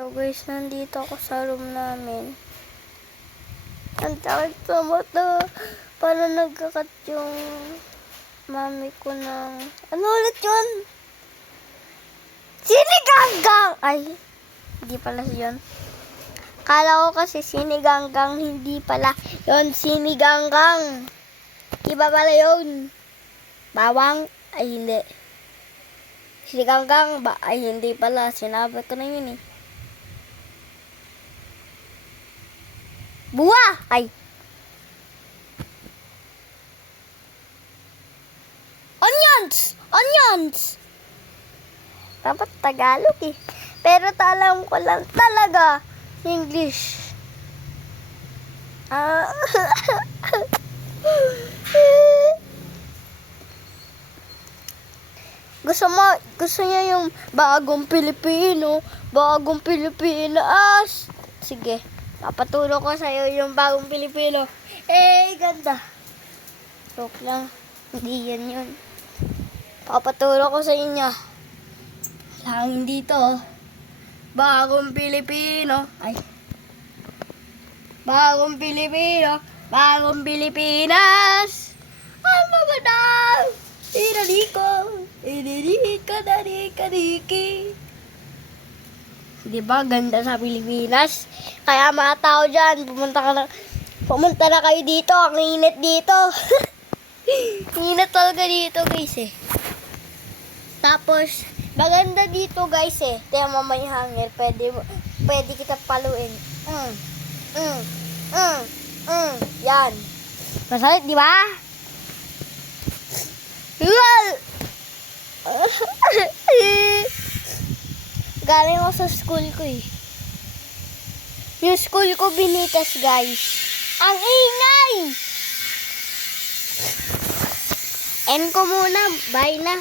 So guys, nandito ako sa room namin. Ang sakit sa mata. Paano nagkakat yung mami ko ng... Ano ulit yun? Siniganggang! Ay, hindi pala yun. Kala ko kasi siniganggang, hindi pala yun siniganggang. Iba pala yun. Bawang? Ay, hindi. Siniganggang ba? Ay, hindi pala. Sinabi ko na yun eh. Buwa! Ay! Onions! Onions! Dapat Tagalog eh. Pero alam ko lang talaga English. Gusto niya yung bagong Pilipino, bagong Pilipinas. Sige, papaturo ko sa'yo yung bagong Pilipino. Ganda. Joke lang, hindi yan yun. Papaturo ko sa inyo. Lang dito, bagong Pilipino. Ay. Bagong Pilipino, bagong Pilipinas. Ang maganda. Inaliko, inirika, narika-riki. Diba, ganda sa Pilipinas? Kaya mga tao dyan, pumunta na kayo dito. Ang init dito. Init talaga dito, guys eh. Tapos, maganda dito, guys eh. Kaya may hangin. Pwede kita paluin. Yan. Masakit, di ba? Galing ako sa school ko eh. Yung school ko binitas, guys. Ang ingay! End ko muna. Bye na.